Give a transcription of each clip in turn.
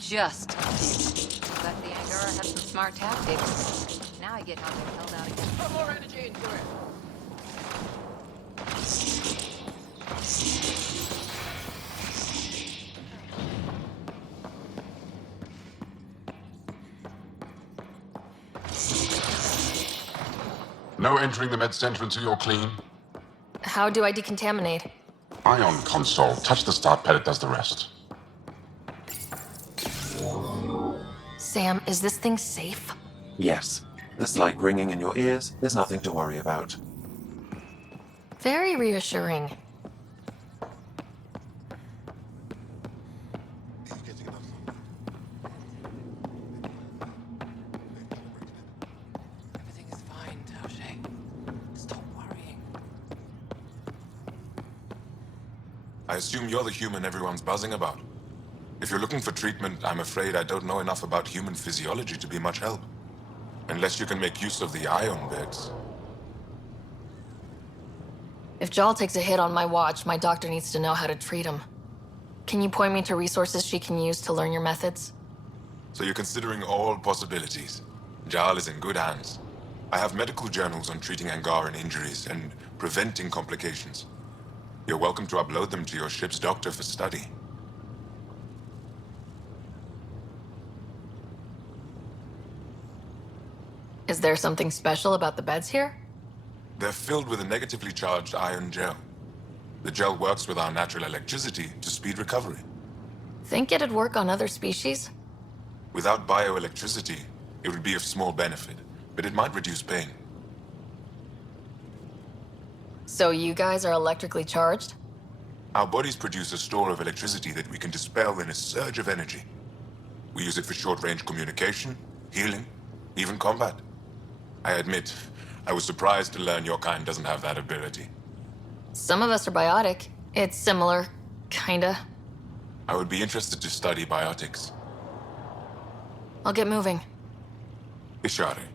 Just but the Angora has some smart tactics. Now I get how they held out again. Put more energy into it. No entering the med center until you're clean. How do I decontaminate? Ion console. Touch the start pad, it does the rest. Sam, is this thing safe? Yes. The slight ringing in your ears, there's nothing to worry about. Very reassuring. Everything is fine, Taoshi. Stop worrying. I assume you're the human everyone's buzzing about. If you're looking for treatment, I'm afraid I don't know enough about human physiology to be much help. Unless you can make use of the ion bits. If Jal takes a hit on my watch, my doctor needs to know how to treat him. Can you point me to resources she can use to learn your methods? So you're considering all possibilities. Jal is in good hands. I have medical journals on treating Angaran injuries and preventing complications. You're welcome to upload them to your ship's doctor for study. Is there something special about the beds here? They're filled with a negatively charged ion gel. The gel works with our natural electricity to speed recovery. Think it'd work on other species? Without bioelectricity, it would be of small benefit, but it might reduce pain. So you guys are electrically charged? Our bodies produce a store of electricity that we can dispel in a surge of energy. We use it for short-range communication, healing, even combat. I admit, I was surprised to learn your kind doesn't have that ability. Some of us are biotic. It's similar, kinda. I would be interested to study biotics. I'll get moving. Ishari.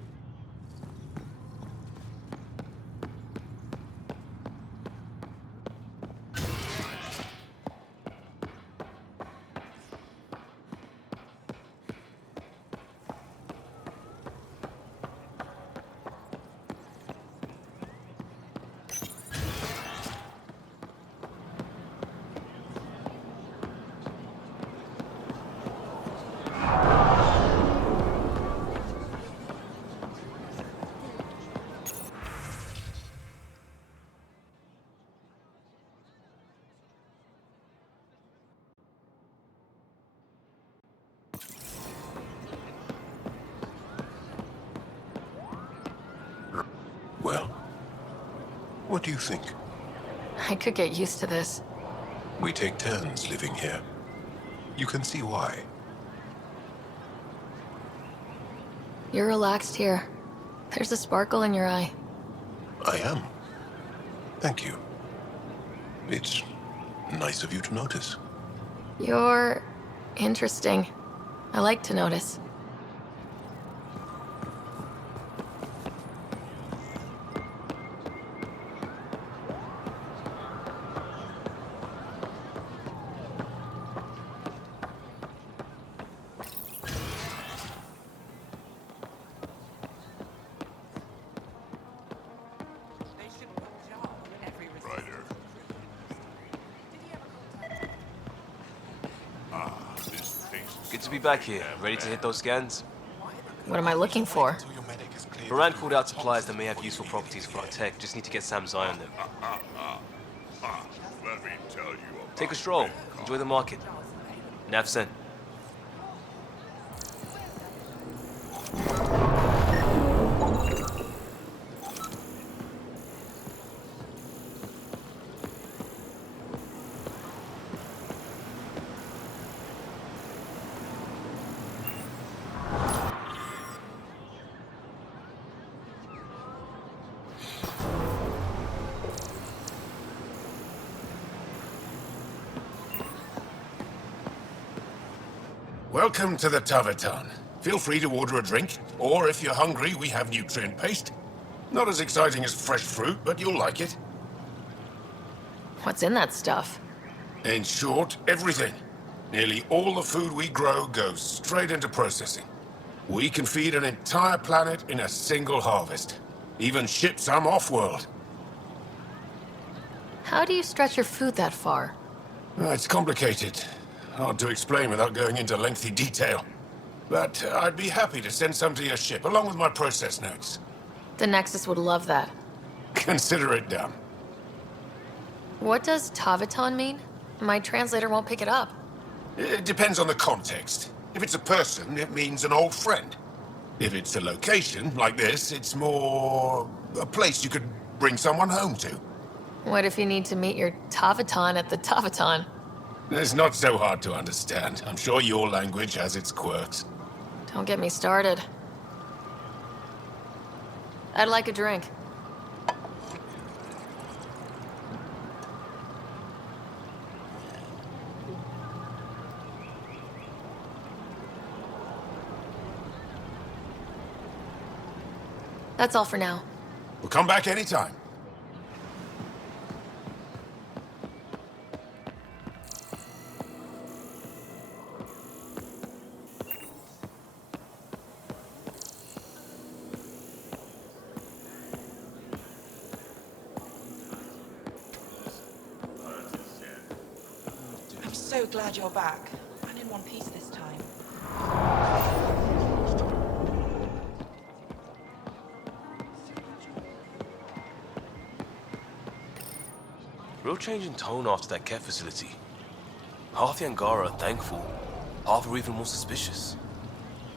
Well, what do you think? I could get used to this. We take turns living here. You can see why. You're relaxed here. There's a sparkle in your eye. I am. Thank you. It's nice of you to notice. You're interesting. I like to notice. Good to be back here, ready to hit those scans. What am I looking for? Moran called out supplies that may have useful properties for our tech. Just need to get Sam's eye on them. Let me tell you about Take a stroll. Enjoy the market. Nav sent. Welcome to the Taverton. Feel free to order a drink, or if you're hungry, we have nutrient paste. Not as exciting as fresh fruit, but you'll like it. What's in that stuff? In short, everything. Nearly all the food we grow goes straight into processing. We can feed an entire planet in a single harvest. Even ship some off-world. How do you stretch your food that far? It's complicated. Hard to explain without going into lengthy detail. But I'd be happy to send some to your ship, along with my process notes. The Nexus would love that. Consider it done. What does Taviton mean? My translator won't pick it up. It depends on the context. If it's a person, it means an old friend. If it's a location, like this, it's more a place you could bring someone home to. What if you need to meet your Taviton at the Taviton? It's not so hard to understand. I'm sure your language has its quirks. Don't get me started. I'd like a drink. That's all for now. We'll come back anytime. I'm so glad you're back. I'm in one piece this time. Real change in tone after that care facility. Half the Angara are thankful, half are even more suspicious.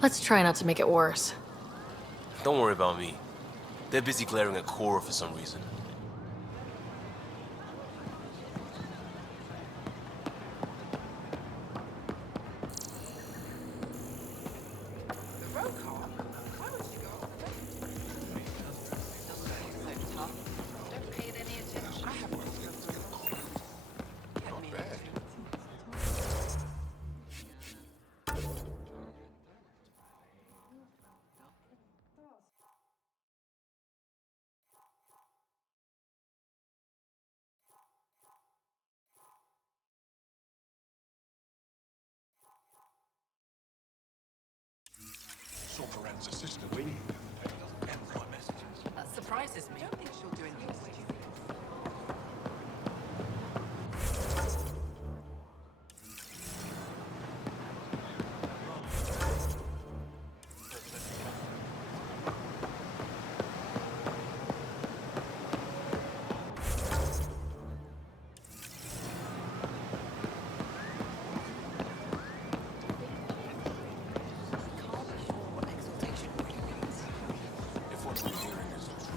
Let's try not to make it worse. Don't worry about me. They're busy glaring at Cora for some reason. The road car? Why would you go? So tough. Don't pay it any attention. I have work. Get me. That surprises me. I don't think she'll do anything stupid.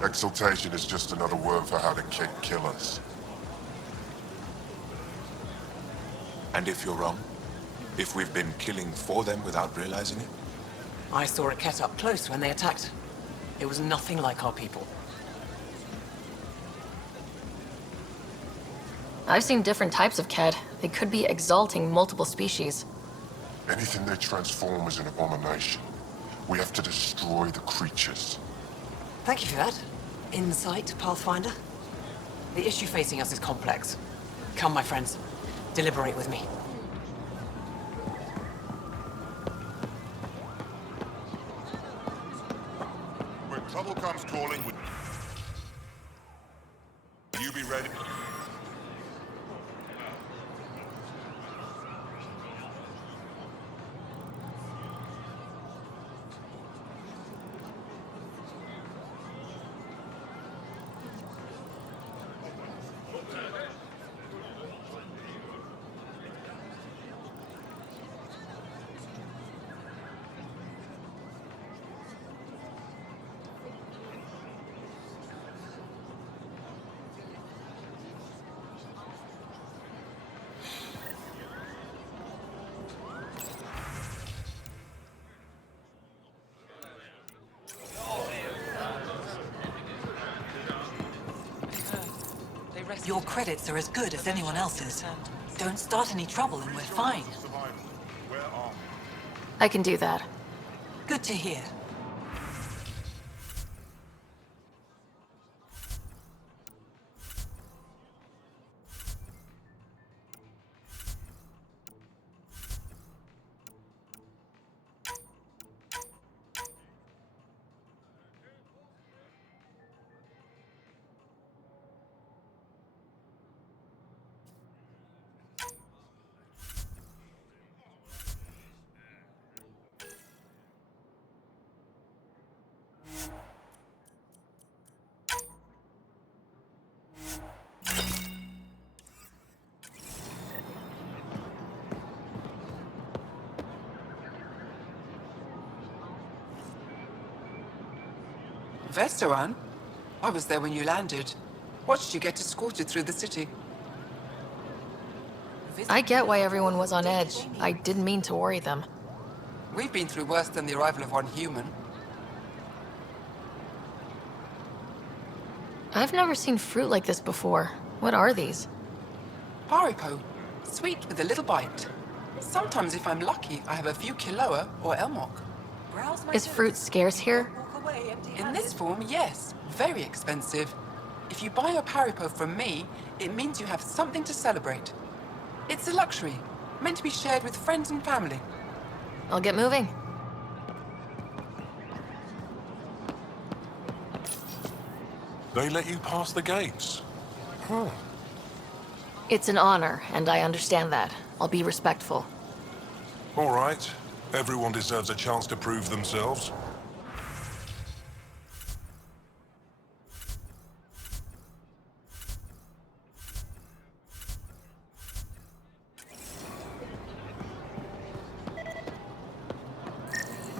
Exaltation is just another word for how the kid kill us. And if you're wrong? If we've been killing for them without realizing it? I saw a Ket up close when they attacked. It was nothing like our people. I've seen different types of Ked. They could be exalting multiple species. Anything they transform is an abomination. We have to destroy the creatures. Thank you for that. Insight, Pathfinder. The issue facing us is complex. Come, my friends. Deliberate with me. When trouble comes calling, will you be ready? Your credits are as good as anyone else's. Don't start any trouble and we're fine. I can do that. Good to hear. Vestaran? I was there when you landed. Watched you get escorted through the city. I get why everyone was on edge. I didn't mean to worry them. We've been through worse than the arrival of one human. I've never seen fruit like this before. What are these? Paripo. Sweet with a little bite. Sometimes if I'm lucky, I have a few Kiloa or Elmok. Is fruit scarce here? In this form, yes. Very expensive. If you buy a Paripo from me, it means you have something to celebrate. It's a luxury, meant to be shared with friends and family. I'll get moving. They let you pass the gates. Huh. It's an honor, and I understand that. I'll be respectful. All right. Everyone deserves a chance to prove themselves.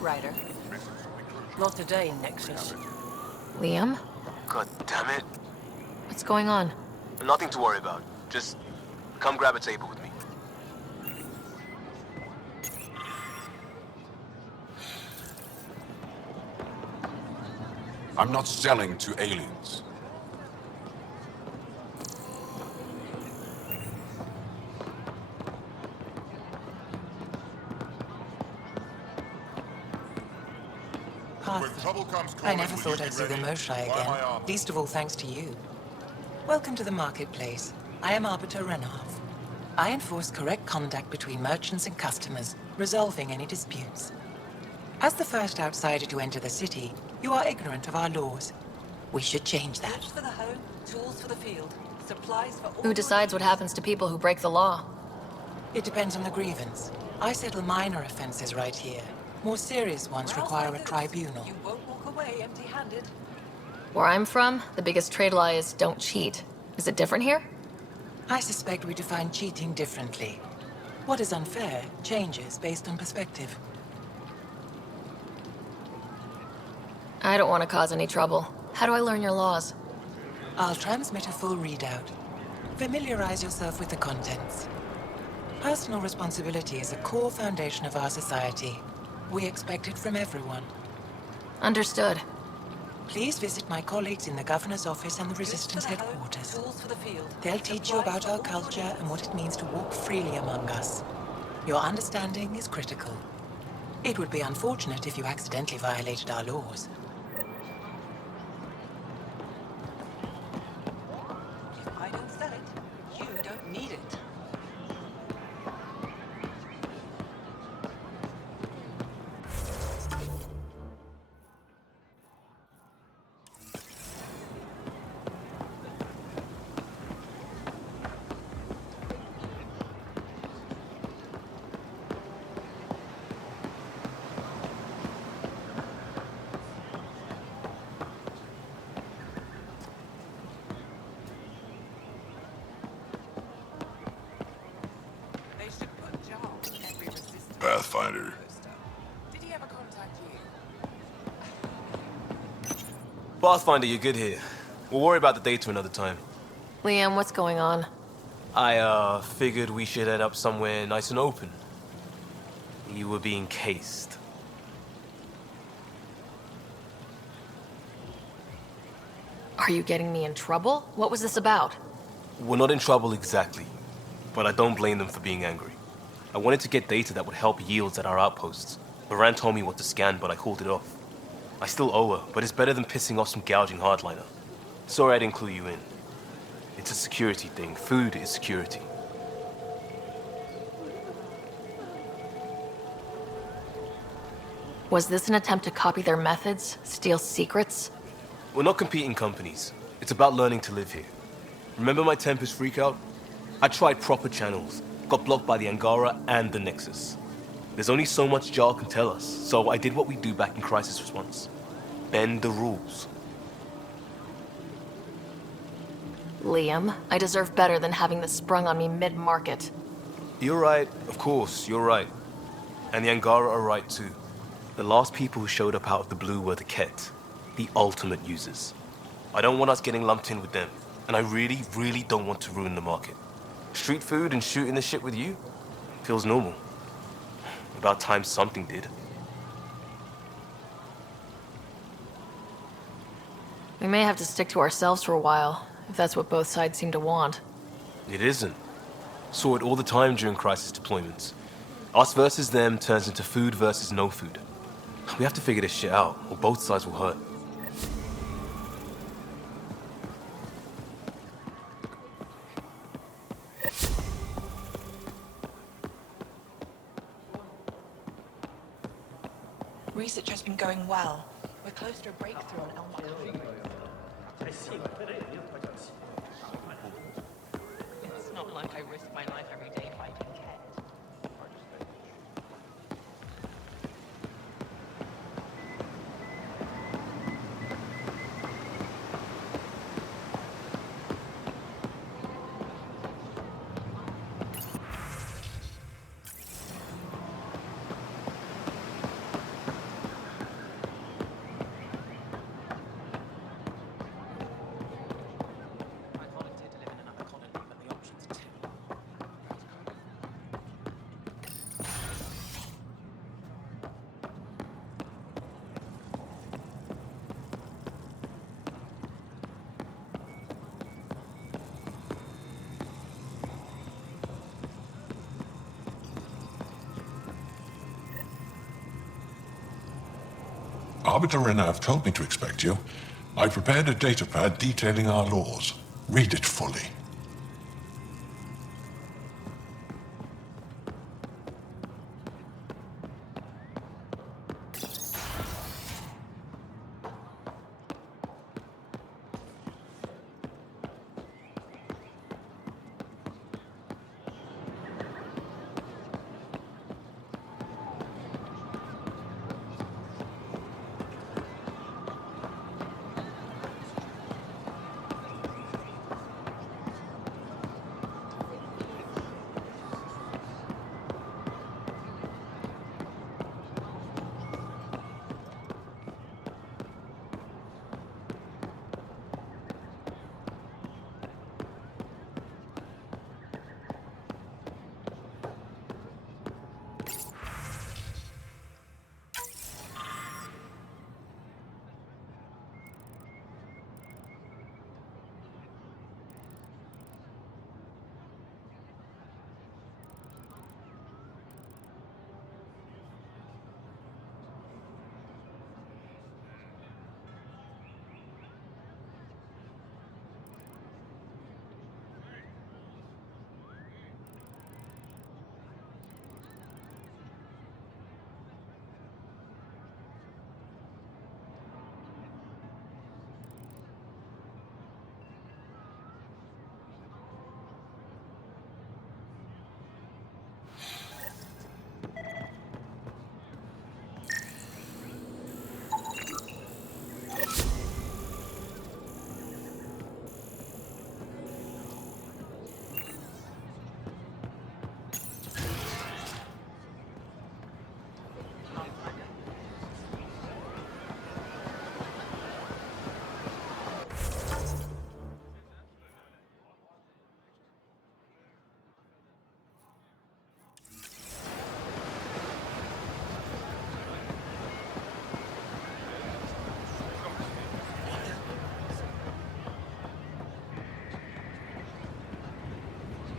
Ryder. Not today, Nexus. Liam? God damn it. What's going on? Nothing to worry about. Just come grab a table with me. I'm not selling to aliens. I never thought I'd see the Moshae again, least of all thanks to you. Welcome to the marketplace. I am Arbiter Renov. I enforce correct conduct between merchants and customers, resolving any disputes. As the first outsider to enter the city, you are ignorant of our laws. We should change that. Tools for the home, tools for the field, supplies for all. Who decides what happens to people who break the law? It depends on the grievance. I settle minor offenses right here. More serious ones require a tribunal. You won't walk away empty-handed. Where I'm from, the biggest trade law is don't cheat. Is it different here? I suspect we define cheating differently. What is unfair changes based on perspective. I don't want to cause any trouble. How do I learn your laws? I'll transmit a full readout. Familiarize yourself with the contents. Personal responsibility is a core foundation of our society. We expect it from everyone. Understood. Please visit my colleagues in the Governor's office and the Resistance headquarters. Tools for the field. They'll teach you about our culture and what it means to walk freely among us. Your understanding is critical. It would be unfortunate if you accidentally violated our laws. If I don't sell it, you don't need it. Pathfinder. Did he ever contact you? Pathfinder, you're good here. We'll worry about the data another time. Liam, what's going on? I, figured we should head up somewhere nice and open. You were being cased. Are you getting me in trouble? What was this about? We're not in trouble exactly, but I don't blame them for being angry. I wanted to get data that would help yields at our outposts. Baran told me what to scan, but I called it off. I still owe her, but it's better than pissing off some gouging hardliner. Sorry I didn't clue you in. It's a security thing. Food is security. Was this an attempt to copy their methods? Steal secrets? We're not competing companies. It's about learning to live here. Remember my Tempest freakout? I tried proper channels. Got blocked by the Angara and the Nexus. There's only so much Jarl can tell us, so I did what we do back in crisis response. Bend the rules. Liam, I deserve better than having this sprung on me mid-market. You're right, of course, you're right. And the Angara are right too. The last people who showed up out of the blue were the Ket. The ultimate users. I don't want us getting lumped in with them, and I really, really don't want to ruin the market. Street food and shooting the shit with you feels normal. About time something did. We may have to stick to ourselves for a while, if that's what both sides seem to want. It isn't. Saw it all the time during crisis deployments. Us versus them turns into food versus no food. We have to figure this shit out, or both sides will hurt. Research has been going well. We're close to a breakthrough on Elm. It's not like I risk my life every day fighting cats. Arbiter Renav told me to expect you. I prepared a datapad detailing our laws. Read it fully.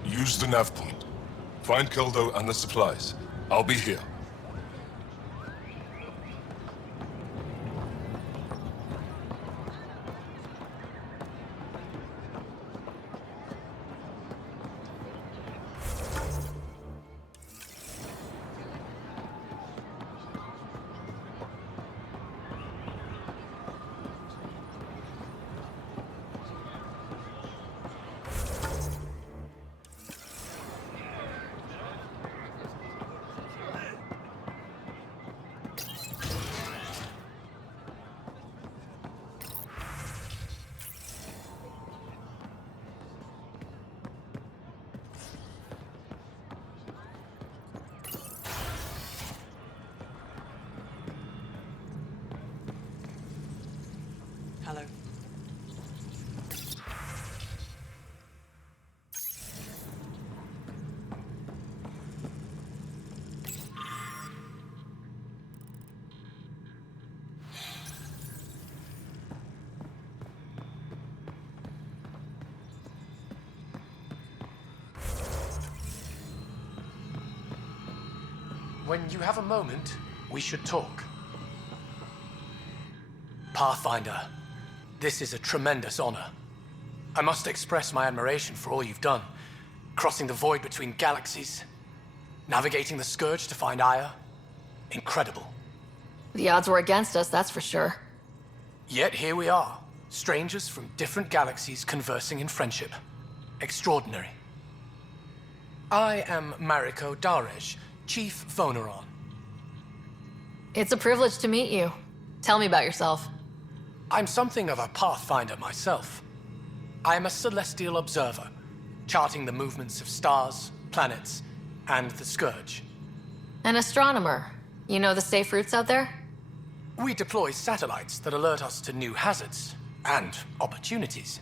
Use the nav point. Find Kildo and the supplies. I'll be here. when you have a moment, we should talk. Pathfinder, this is a tremendous honor. I must express my admiration for all you've done. Crossing the void between galaxies, navigating the Scourge to find Aya. Incredible. The odds were against us, that's for sure. Yet here we are, strangers from different galaxies conversing in friendship. Extraordinary. I am Mariko Darej, Chief Voneron. It's a privilege to meet you. Tell me about yourself. I'm something of a pathfinder myself. I am a celestial observer, charting the movements of stars, planets, and the Scourge. An astronomer. You know the safe routes out there? We deploy satellites that alert us to new hazards and opportunities.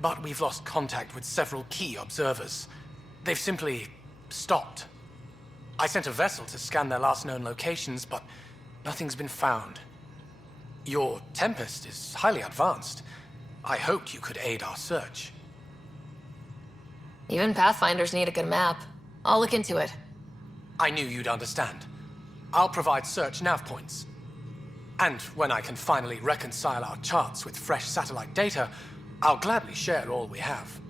But we've lost contact with several key observers. They've simply stopped. I sent a vessel to scan their last known locations, but nothing's been found. Your Tempest is highly advanced. I hoped you could aid our search. Even Pathfinders need a good map. I'll look into it. I knew you'd understand. I'll provide search nav points. And when I can finally reconcile our charts with fresh satellite data, I'll gladly share all we have.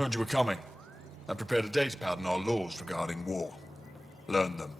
Heard you were coming. I prepared a datapad on our laws regarding war. Learn them.